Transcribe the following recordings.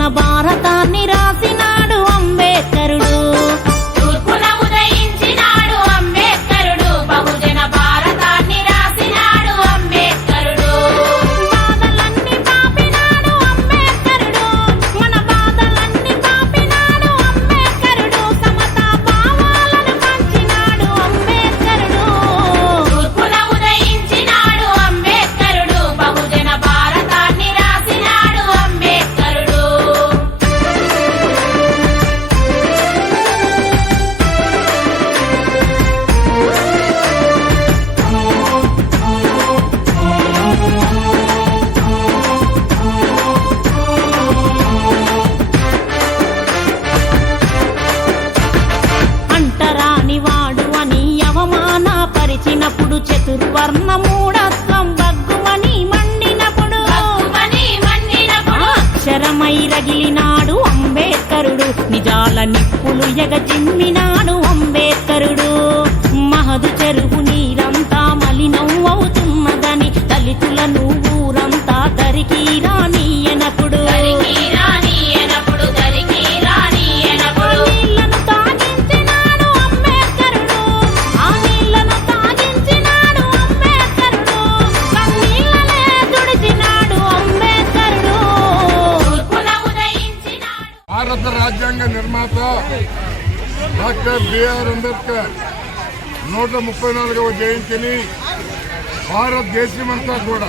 మన అక్షరమై అంబేద్కరుడు. నిజాల నిప్పులు ఎగజిమ్మినాడు అంబేద్కరుడు. మహదు చెరువు నీరంతా మలినం అవుతున్నదని దళితులను బిఆర్ అంబేద్కర్ నూట ముప్పై నాలుగవ జయంతిని భారతదేశమంతా కూడా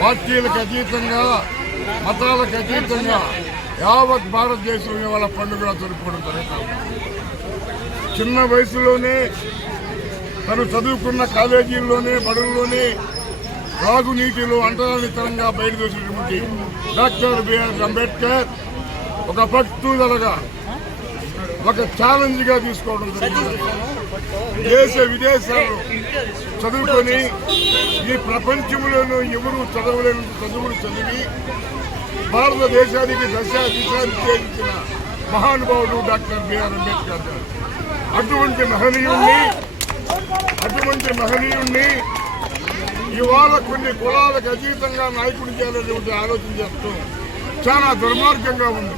పార్టీలకు అతీతంగా మతాలకు అతీతంగా యావత్ భారతదేశం ఇవాళ పండుగ జరుపుకోవడం జరుగుతుంది చిన్న వయసులోనే తను చదువుకున్న కాలేజీల్లోనే బడుల్లోనే త్రాగునీటిలో అంటరానితనంగా బయలుదేరినటువంటి డాక్టర్ బిఆర్ అంబేద్కర్ ఒక పట్టుదలగా ఒక ఛాలెంజ్గా తీసుకోవడం జరిగింది. దేశ విదేశాలు చదువుకొని ఈ ప్రపంచంలోనూ ఎవరు చదవలేని చదువులు చదివి భారతదేశానికి దశ దిశ చేయించిన మహానుభావుడు డాక్టర్ బిఆర్ అంబేద్కర్ గారు. అటువంటి మహనీయుణ్ణి అటువంటి మహనీయుణ్ణి ఇవాళ కొన్ని కులాలకు అతీతంగా నాయకుడు చేయాలనేటువంటి ఆలోచన చేస్తూ చాలా దుర్మార్గంగా ఉంది.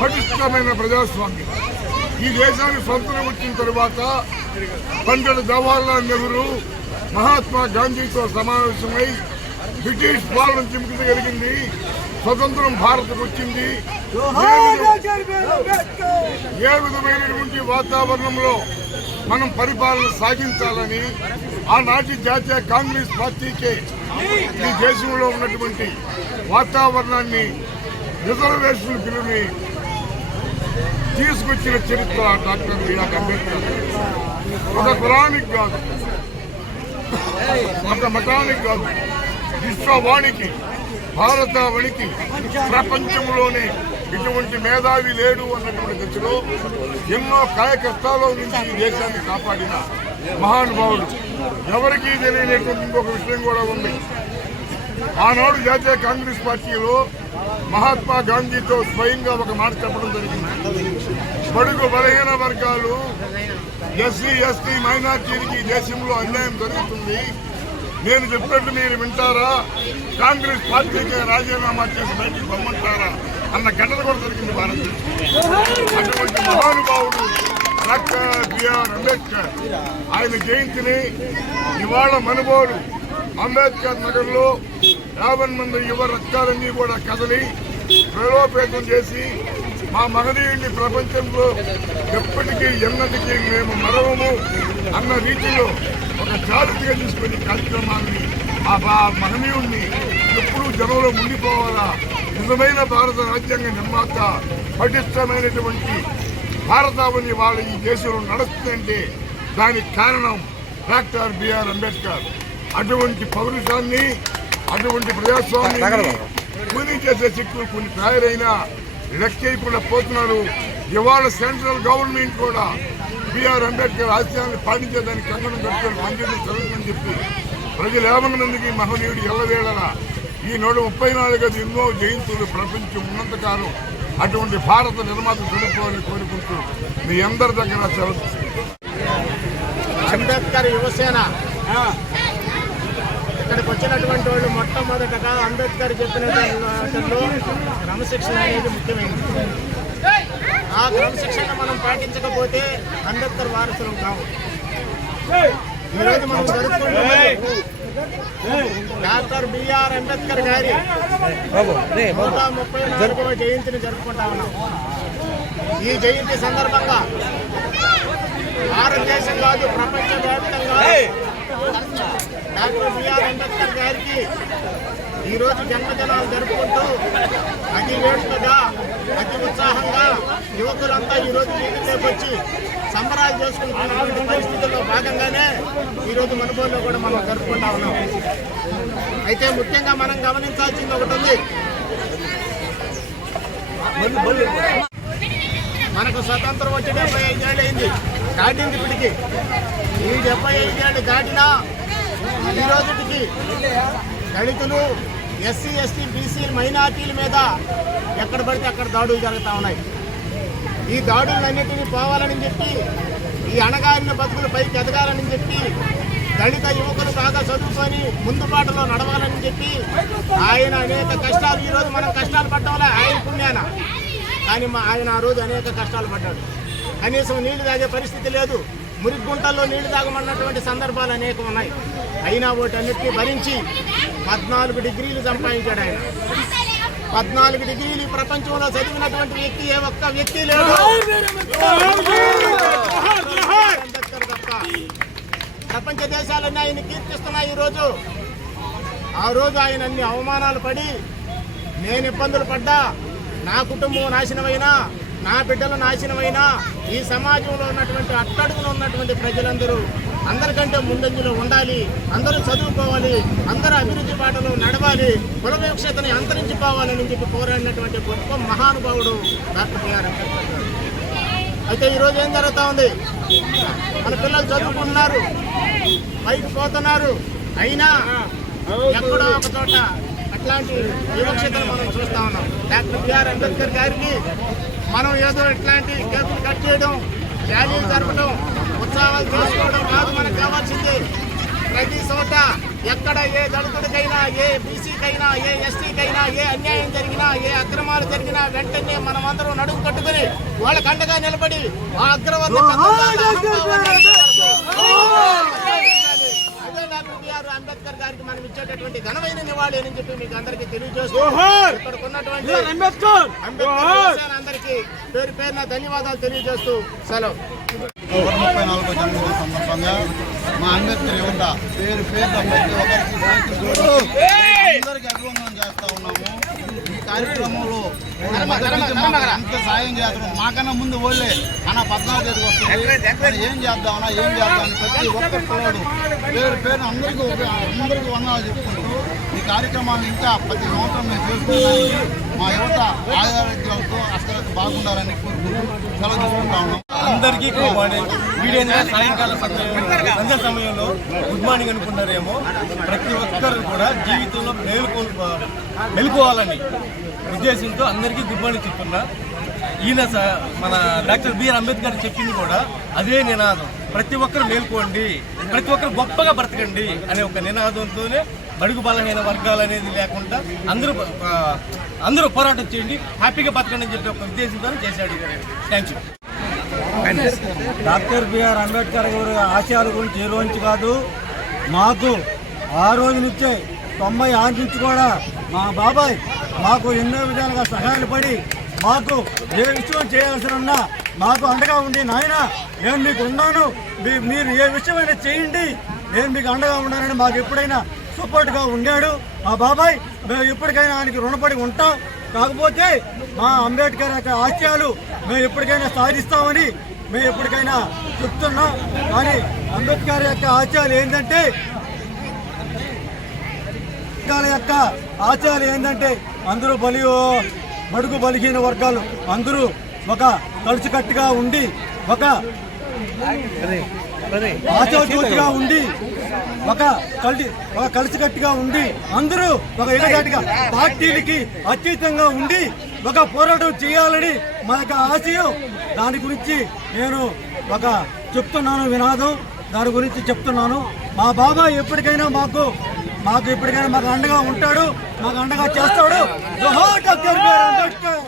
పటిష్టమైన ప్రజాస్వామ్యం. ఈ దేశానికి స్వంతం వచ్చిన తరువాత పండిట్ జవహర్లాల్ నెహ్రూ మహాత్మా గాంధీతో సమావేశమై బ్రిటిష్ పాలన జరిగింది స్వతంత్రం భారత్కు వచ్చింది. ఏ ఏ విధమైనటువంటి వాతావరణంలో మనం పరిపాలన సాగించాలని ఆనాటి జాతీయ కాంగ్రెస్ పార్టీకే ఈ దేశంలో ఉన్నటువంటి వాతావరణాన్ని రిజర్వేషన్ బిల్లుని తీసుకొచ్చిన చరిత్ర డాక్టర్ బిఆర్ అంబేద్కర్. ఒక కులానికి కాదు. ఒక మతానికి కాదు. విశ్వవాణికి భారతావనికి ప్రపంచంలోనే ఇటువంటి మేధావి లేడు అన్నటువంటి దశలో ఎన్నో కాయ నుంచి ఈ దేశాన్ని కాపాడిన మహానుభావుడు. ఎవరికీ తెలియనటువంటి ఇంకొక విషయం కూడా ఉంది. ఆనాడు జాతీయ కాంగ్రెస్ పార్టీలో మహాత్మా గాంధీతో స్వయంగా ఒక మాట చెప్పడం జరిగింది. బడుగు బలహీన వర్గాలు ఎస్సీ ఎస్టీ మైనార్టీలకి దేశంలో అన్యాయం జరుగుతుంది. నేను చెప్పినట్టు మీరు వింటారా? కాంగ్రెస్ పార్టీకి రాజీనామా చేసి బయటికి పొమ్మంటారా అన్న ఘటన కూడా జరిగింది భారతదేశం అటువంటి మహానుభావుడు డాక్టర్ బిఆర్ అంబేద్కర్ ఆయన జయంతిని ఇవాళ మనుభోలు అంబేద్కర్ నగర్లో యాభై మంది యువ రక్తాలన్నీ కూడా కదలి ప్రేలోపేతం చేసి మా మహనీయుడిని ప్రపంచంలో ఎప్పటికీ ఎన్నటికీ మేము మరవము అన్న రీతిలో ఒక జాగ్రత్తగా తీసుకునే కార్యక్రమాన్ని ఆ బా- మహనీయుడిని ఎప్పుడూ జనంలో ముండిపోవాలా నిజమైన భారత రాజ్యాంగ నిర్మాత పటిష్టమైనటువంటి భారతావని వాళ్ళ ఈ దేశంలో నడుస్తుందంటే దానికి కారణం డాక్టర్ బిఆర్ అంబేద్కర్. అటువంటి పౌరుషాన్ని అటువంటి ప్రజాస్వామ్యాన్ని కూలీ చేసే శక్తులు కొన్ని తయారైనా లెక్కకుండా పోతున్నారు. ఇవాళ సెంట్రల్ గవర్నమెంట్ కూడా బిఆర్ అంబేద్కర్ ఆశయాన్ని పాటించేదానికి కంగనం కట్టుకొని పనిచేయడం జరుగుతుందని చెప్పి ప్రజలు యాభై మందికి మహనీయుడు ఎల్లవేళలా ఈ నూట ముప్పై నాలుగది ఎన్నో జయంతులు ప్రపంచం ఉన్నంతకాలం అటువంటి భారత నిర్మాత చనిపోవాలని కోరుకుంటూ మీ అందరి దగ్గర సెలవు. అంబేద్కర్ యువసేన. ఇక్కడికి వచ్చినటువంటి వాళ్ళు మొట్టమొదటగా అంబేద్కర్ చెప్పిన క్రమశిక్షణ అనేది ముఖ్యమైనది. ఆ క్రమశిక్షణ మనం పాటించకపోతే అంబేద్కర్ వారసులం కావు ఈరోజు మనం జరుపుకుంటున్నాం డాక్టర్ బిఆర్ అంబేద్కర్ గారి నూట ముప్పై నాలుగవ జయంతిని జరుపుకుంటా ఉన్నాం. ఈ జయంతి సందర్భంగా భారతదేశం కాదు ప్రపంచవ్యాప్తంగా డాక్టర్ బిఆర్ అంబేద్కర్ గారికి ఈ రోజు జన్మదినాలు జరుపుకుంటూ అతి వేడుకగా అతి ఉత్సాహంగా యువకులంతా ఈ రోజు వచ్చి సంబరాలు చేసుకుంటున్నటువంటి పరిస్థితుల్లో భాగంగానే ఈ రోజు కూడా మనం జరుపుకుంటా ఉన్నాం. అయితే ముఖ్యంగా మనం గమనించాల్సింది ఒకటి ఉంది. మనకు స్వతంత్రం వచ్చి డెబ్బై ఐదేళ్ళు అయింది. దాటింది ఇప్పటికి. ఈ డెబ్బై ఐదేళ్ళు దాటినా ఈ రోజుకి దళితులు ఎస్సీ ఎస్టీ బీసీ మైనార్టీల మీద ఎక్కడ పడితే అక్కడ దాడులు జరుగుతూ ఉన్నాయి. ఈ దాడులన్నింటినీ పోవాలని చెప్పి ఈ అణగారిన బతుకులు పైకి ఎదగాలని చెప్పి దళిత యువకులు బాగా చదువుకొని ముందు బాటలో నడవాలని చెప్పి ఆయన అనేక కష్టాలు ఈరోజు మనం కష్టాలు పడ్డం ఆయన పుణ్యాన. కానీ మా ఆయన ఆ రోజు అనేక కష్టాలు పడ్డాడు. కనీసం నీళ్ళు తాగే పరిస్థితి లేదు. మురిగుంటల్లో నీళ్ళు తాగమన్నటువంటి సందర్భాలు అనేకం ఉన్నాయి. అయినా వాటన్నిటికీ భరించి పద్నాలుగు డిగ్రీలు సంపాదించాడు ఆయన. పద్నాలుగు డిగ్రీలు ప్రపంచంలో చదివినటువంటి వ్యక్తి ఏ ఒక్క వ్యక్తి లేడు. అంబేద్కర్ తప్ప ప్రపంచ దేశాలన్నీ ఆయన కీర్తిస్తున్నాయి ఈరోజు ఆ రోజు ఆయన అన్ని అవమానాలు పడి నేను ఇబ్బందులు పడ్డా నా కుటుంబం నాశనమైనా నా బిడ్డలు నాశనమైనా ఈ సమాజంలో ఉన్నటువంటి అట్టడుగులో ఉన్నటువంటి ప్రజలందరూ అందరికంటే ముందంజలో ఉండాలి అందరూ చదువుకోవాలి అందరూ అభివృద్ధి బాటలో నడవాలి కుల వివక్షతని అంతరించిపోవాలని చెప్పి పోరాడినటువంటి గొప్ప మహానుభావుడు డాక్టర్ బిఆర్ అంబేద్కర్ అయితే ఈరోజు ఏం జరుగుతూ ఉంది? మన పిల్లలు చదువుకుంటున్నారు పైకి పోతున్నారు అయినా ఎక్కడో ఒక చోట అట్లాంటి వివక్షతను మనం చూస్తా ఉన్నాం. డాక్టర్ బిఆర్ అంబేద్కర్ గారికి మనం ఏదో ఇట్లాంటి కేకులు కట్ చేయడం ర్యాలీలు జరపడం ఉత్సవాలు చేసుకోవడం కాదు మనకు కావాల్సింది ప్రతి చోట ఎక్కడ ఏ దళితుడికైనా ఏ బీసీకైనా ఏ ఎస్టీకైనా ఏ అన్యాయం జరిగినా ఏ అక్రమాలు జరిగినా వెంటనే మనం అందరం నడుము కట్టుకుని వాళ్ళకి అండగా నిలబడి ఆ అగ్రవర్ణ అంబేద్కర్ గారికి మనం ఇచ్చేటటువంటి ఘనమైన నివాళి అని చెప్పి మీకు అందరికీ తెలియజేస్తూ ఇక్కడ ఉన్నటువంటి అంబేద్కర్! దేశాన్ని అందరికీ పేరు పేరున ధన్యవాదాలు తెలియజేస్తూ సెలవు. ముప్పై నాలుగో జన్మదిన సందర్భంగా మా అంబేద్కర్ యువత పేరు పేరు అందరికి అభివందనం చేస్తా ఉన్నాము. ఈ కార్యక్రమంలో ఎంత సాయం చేస్తున్నాం. మాకన్నా ముందు వాళ్ళే అన్న పద్నాలుగు తేదీ వస్తుంది. ఏం చేద్దామన్నా ఏం చేద్దామని ప్రతి ఒక్క పిల్లడు పేరు పేరు అందరికీ ఒక- అందరికీ వందనాలు చెప్పుకుంటూ ఈ కార్యక్రమాన్ని ఇంకా ప్రతి సంవత్సరం మేము చేసుకుంటామని మా యువత ఆయుధాలతో అస్కరత బాగుండాలని కోరుకుంటూ సెలవు తీసుకుంటా ఉన్నాం. అందరికీ గుడ్ మార్నింగ్ వీడియో సాయంకాల సమయంలో సంధ్య సమయంలో గుడ్ మార్నింగ్ అనుకున్నారేమో ప్రతి ఒక్కరు కూడా జీవితంలో మేలుకో మెలుకోవాలని ఉద్దేశంతో అందరికీ గుడ్ మార్నింగ్ చెప్తున్నా. ఈయన స- మన డాక్టర్ బిఆర్ అంబేద్కర్ చెప్పింది కూడా అదే నినాదం. ప్రతి ఒక్కరు మేల్కోండి ప్రతి ఒక్కరు గొప్పగా బ్రతకండి అనే ఒక నినాదంతోనే బడుగు బలహీన వర్గాలు అనేది లేకుండా అందరూ అందరూ పోరాటం చేయండి హ్యాపీగా బతకండి అని చెప్పి ఒక ఉద్దేశంతో చేశాడు thank you. Doctor BR Ambedkar గారి ఆశయాల గురించి ఏ రోజు కాదు మాకు ఆ రోజు నుంచే తొంభై ఆరు నుంచి కూడా మా బాబాయ్ మాకు ఎన్నో విధాలుగా సహాయాలు పడి మాకు ఏ విషయం చేయాల్సిన ఉన్నా మాకు అండగా ఉండి నాయన నేను మీకు ఉన్నాను. మీ- మీరు ఏ విషయమైనా చేయండి. నేను మీకు అండగా ఉన్నానని మాకు ఎప్పుడైనా సపోర్ట్గా ఉండాడు. మా బాబాయ్ మేము ఎప్పటికైనా ఆయనకి రుణపడి ఉంటాం. కాకపోతే మా అంబేద్కర్ యొక్క ఆశయాలు మేము ఎప్పటికైనా సాధిస్తామని మేము ఎప్పటికైనా చెప్తున్నాం. కానీ అంబేద్కర్ యొక్క ఆశయాలు ఏంటంటే యొక్క ఆచారాలు ఏంటంటే అందరూ బలియో బడుగు బలిహీన వర్గాలు అందరూ ఒక కలిసికట్టుగా ఉండి ఒక ఆచార్యులుగా ఉండి ఒక కలిసి ఒక కలిసికట్టుగా ఉండి అందరూ ఒక ఎగదాటిగా పార్టీలకి అతీతంగా ఉండి ఒక పోరాటం చేయాలని మా యొక్క ఆశయం. దాని గురించి నేను ఒక చెప్తున్నాను వినాదం. దాని గురించి చెప్తున్నాను. మా బాబా ఎప్పటికైనా మాకు మాకు ఇప్పటికైనా మాకు అండగా ఉంటాడు మాకు అండగా చేస్తాడు. అంబేద్కర్.